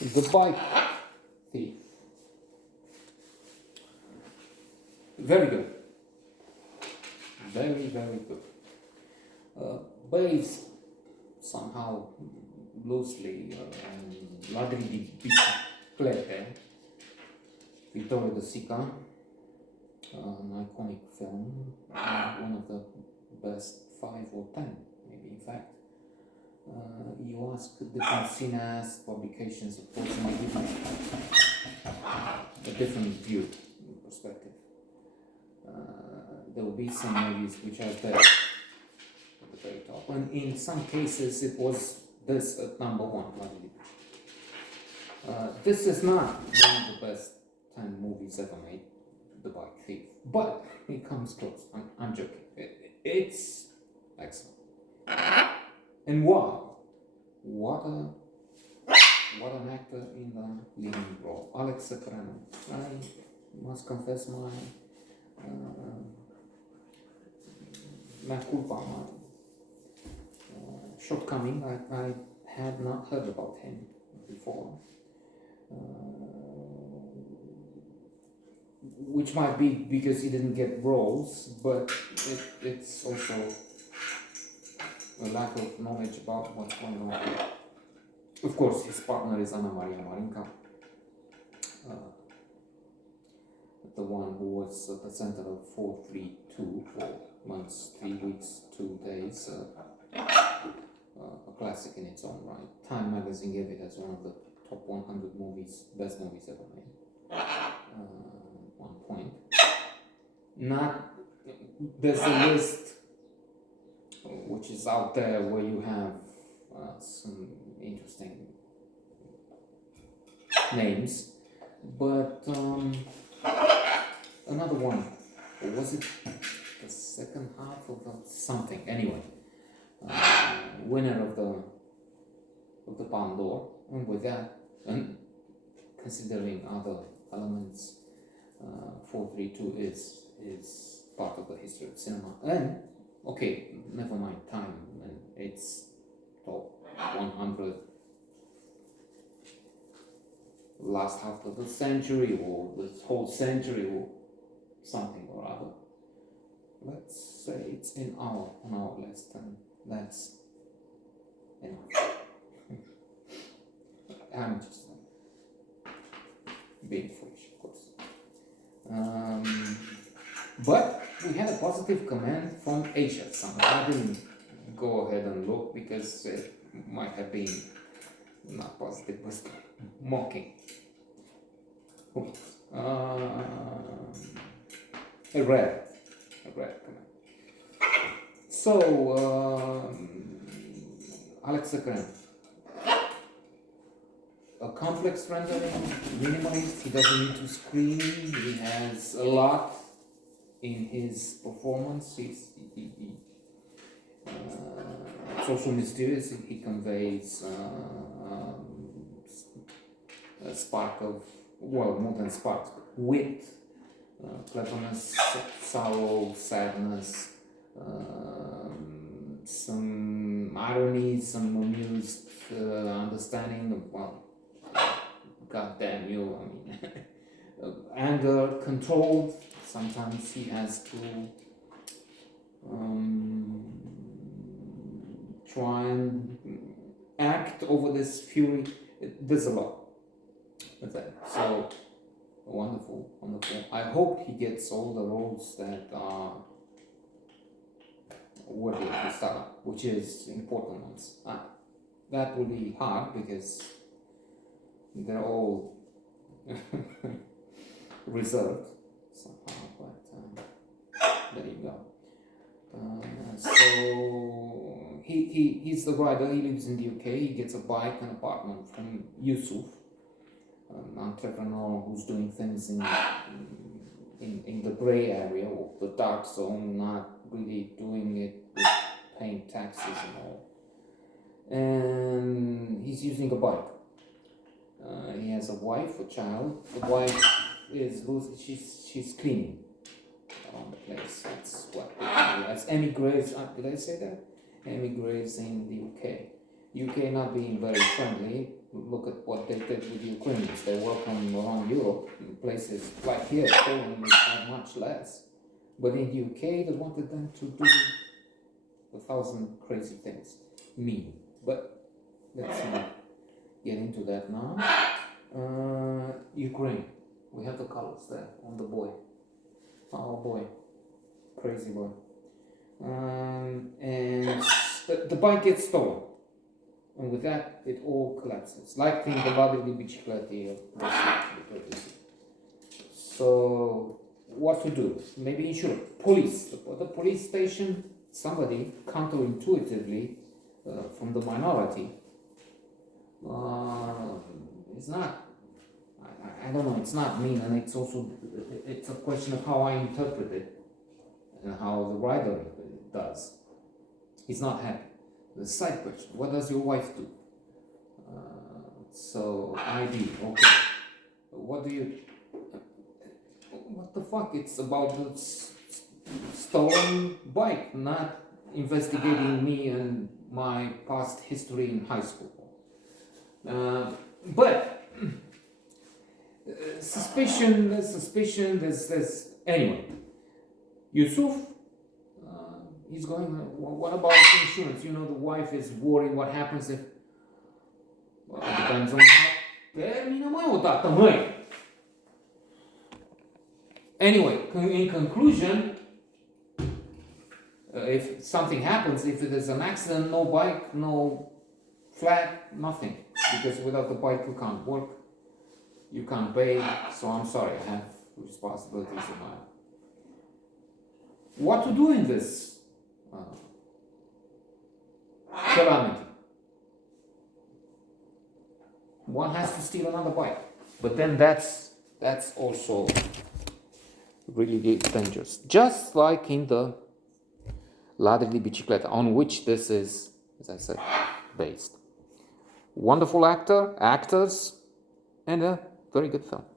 The Bike Thief. Very good. Very, very good. Based somehow loosely on Ladri di Biciclette, Vittorio De Sica, an iconic film, one of the best 5 or 10, maybe in fact. You ask different cineast publications, of course, and they give you a different view, perspective. There will be some movies which are better at the very top, and in some cases it was this at number 1, Vladimir. This is not one of the best 10 movies ever made, The Bike Thief, but it comes close. I'm joking. It's excellent. And wow, what an actor in the leading role, Alex Secrano. I must confess my mea culpa, my shortcoming. I had not heard about him before, which might be because he didn't get roles, but it's also a lack of knowledge about what's going on. Of course, his partner is Anna Maria Marinka, the one who was at the center of 432 for months, 3 weeks, 2 days, a classic in its own right. Time magazine gave it as one of the top 100 movies, best movies ever made. One point. There's a list which is out there where you have some interesting names, but another one, or was it the second half of something? Anyway, winner of the Palme d'Or, and with that, and considering other elements, 432 is part of the history of cinema. And okay, never mind time, and it's top 100 last half of the century or this whole century or something or other. Let's say it's on our list, and that's enough. I'm just being foolish, of course. But we had a positive comment from Asia somehow. I didn't go ahead and look because it might have been not positive, but mocking. A rare comment. So, Alex Secrano, a complex rendering, minimalist, he doesn't need to scream, he has a lot in his performance, it's also mysterious, he conveys a spark of, well, more than sparks, wit, cleverness, sorrow, sadness, some irony, some amused understanding of, well, God damn you, I mean, anger, controlled. Sometimes he has to try and act over this fury. There's a lot with that. So, wonderful. I hope he gets all the roles that are worthy of the star, which is important ones. That will be hard because they're all reserved somehow, but there you go. So he's the writer, he lives in the UK, he gets a bike and apartment from Yusuf, an entrepreneur who's doing things in the grey area or the dark zone, not really doing it with paying taxes and all. And he's using a bike. He has a wife, a child. The wife is she's cleaning around the place. That's what that's emigres. Did I say that? Emigres in the UK. UK not being very friendly. Look at what they did with Ukrainians. They welcome around Europe in places like here, Poland is not much less. But in the UK, they wanted them to do 1,000 crazy things. Mean. But let's not get into that now. Ukraine. We have the colors there on the boy. Oh boy. Crazy boy. And the bike gets stolen. And with that, it all collapses. Like in the Ladridi Biciclette. So, what to do? Maybe insure. Police. The police station, somebody counterintuitively from the minority. It's not, I don't know, it's not mean, and it's also, it's a question of how I interpret it and how the writer does. He's not happy. The side question, what does your wife do? So, ID, okay. What do you, what the fuck? It's about the stolen bike, not investigating me and my past history in high school. But suspicion, there's anyway. Yusuf, he's going, what about insurance? You know, the wife is worried what happens if, well, it depends on how. Anyway, in conclusion, if something happens, if it is an accident, no bike, no flat, nothing. Because without the bike you can't work, you can't pay, so I'm sorry, I have responsibilities in my life. What to do in this calamity? One has to steal another bike. But then that's also really dangerous. Just like in the Ladridi Biciclette, on which this is, as I said, based. Wonderful actors, and a very good film.